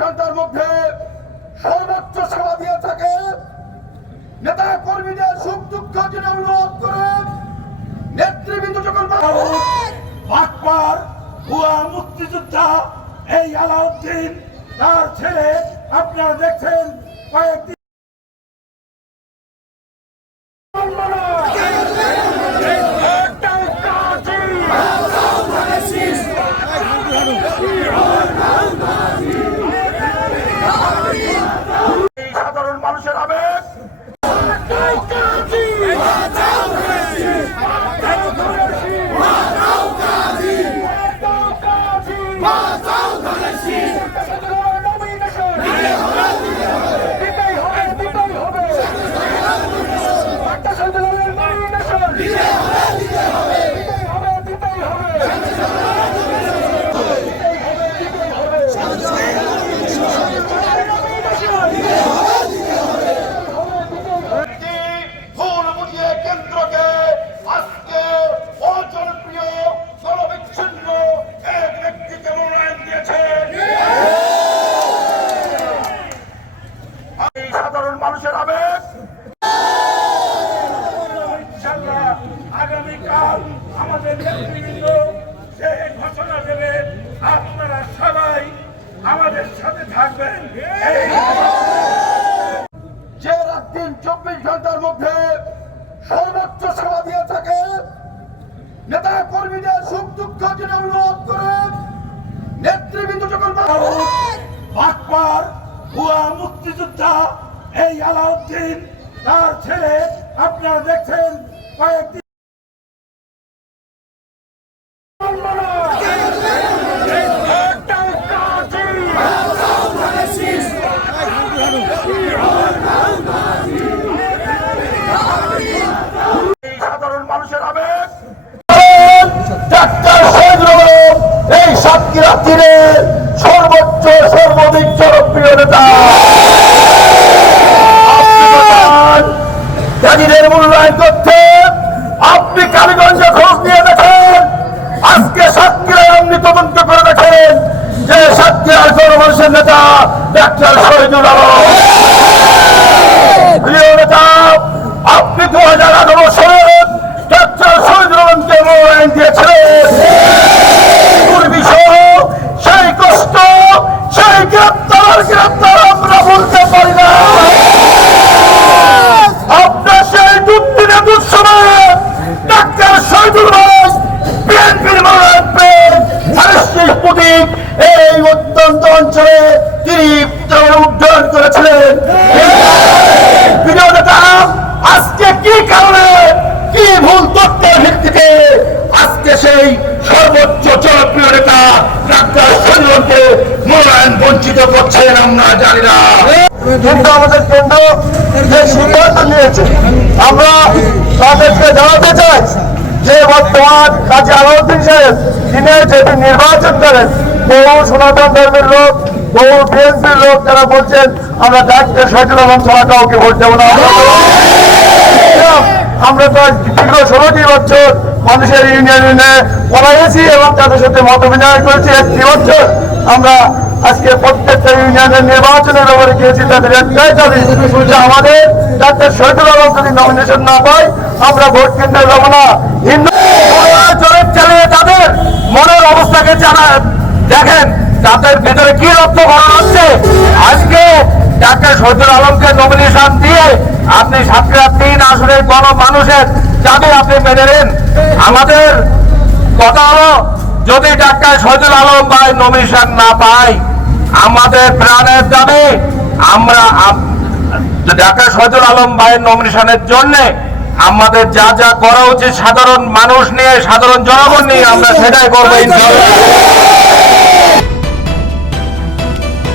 ঘন্টার মধ্যে সর্বোচ্চ সেবা দিয়ে থাকে। নেতা কর্মীদের সুখ দুঃখ জেনে অনুরোধ করে নেতৃবৃন্দ যখন আকবর ভুয়া মুক্তিযোদ্ধা এই আলাউদ্দিন তার ছেলে আপনারা দেখছেন কয়েকদিন সাধারণ মানুষের আবেগ কেন্দ্রকে আজকে অজনপ্রিয় জনবিচ্ছিন্ন এক ব্যক্তিকে মনোনয়ন দিয়েছেন। সাধারণ মানুষের আবেগ আগামীকাল আমাদের নেতৃবৃন্দ যে ঘোষণা দেবে আপনারা সবাই আমাদের সাথে থাকবেন। যে রাত দিন 24 ঘন্টার মধ্যে সর্বোচ্চ সেবা দিয়ে থাকে। নেতা কর্মীদের সুখ দুঃখ জেনে অনুরোধ করে নেতৃবৃন্দ যখন আকবর ভুয়া মুক্তিযোদ্ধা এই আলাউদ্দিন তার ছেলে আপনারা দেখছেন কয়েকদিন সাধারণ মানুষের আবেগ ডাক্তার শহীদুল আলম এই সাতক্ষীরা তীরে সর্বোচ্চ সর্বাধিক জনপ্রিয় নেতা। ত্যাগীদের মূল্যায়ন করতে আপনি কালীগঞ্জে খোঁজ নিয়ে দেখেন। আজকে সাতক্ষীরায় আপনি তদন্ত করে দেখেন যে সাতক্ষীরার জনমানুষের নেতা ডাক্তার শহীদুল আলম প্রিয় নেতা। আপনি 2018 সালে ডাক্তার শহীদুল আলমকে মনোনয়ন দিয়েছিলেন। সেই কষ্ট সেই গ্রেপ্তার আমরা বলতে পারি না। আপনার সেই দুর্দিনে দুঃসময়ে ডাক্তার শহীদুল আলম বিএনপির মনোনয়ন পেয়ে প্রতীক এই অত্যন্ত অঞ্চলে তিনি উদ্যান করেছিলেন। প্রিয় নেতা, আজকে কি কারণে কি ভুল তথ্যের ভিত্তিতে আজকে সেই সর্বোচ্চ জনপ্রিয় নেতা ডাক্তার শহীদুলকে মনোনয়ন বঞ্চিত করছেন আমরা জানি না। কিন্তু আমাদের কেন্দ্র যে সিদ্ধান্ত নিয়েছে আমরা তাদেরকে জানাতে চাই যে বর্তমান কাজী আলাউদ্দিন সাহেব তিনি যেদিন নির্বাচন করেন বহু সনাতন ধর্মের লোক বহু বিএনপির লোক তারা বলছেন আমরা ডাক্তার শহীদুল আলম ছাড়া কাউকে ভোট দেবো না। আমরা তো দীর্ঘ 16টি বছর মানুষের ইউনিয়নে পড়াইছি এবং তাদের সাথে মত বিনিময় করেছি। 1 বছর আমরা আজকে প্রত্যেকটা ইউনিয়নের নির্বাচনের ব্যাপারে গিয়েছি। তাদের একটাই দাবি যে আমাদের ডাক্তার শহীদুল আলম যদি নমিনেশন না পাই আমরা ভোট কেন্দ্রে যাবো না। হিন্দু চালিয়ে তাদের মনের অবস্থাকে দেখেন তাদের ভেতরে কি রক্ত ভরা হচ্ছে। আজকে ডাক্তার শহীদুল আলমকে নমিনেশন দিয়ে আপনি সাতক্ষীরা 3 আসনের মানুষের দাবি আপনি মেনে নেন। আমাদের কথা হলো যদি ডাক্তার শহীদুল আলম ভাই নমিনেশন না পাই আমাদের প্রাণের দাবি আমরা ডাক্তার শহীদুল আলম ভাইয়ের নমিনেশনের জন্য আমাদের যা যা করা উচিত সাধারণ মানুষ নিয়ে সাধারণ জনগণ নিয়ে আমরা সেটাই করবো ইনশাআল্লাহ।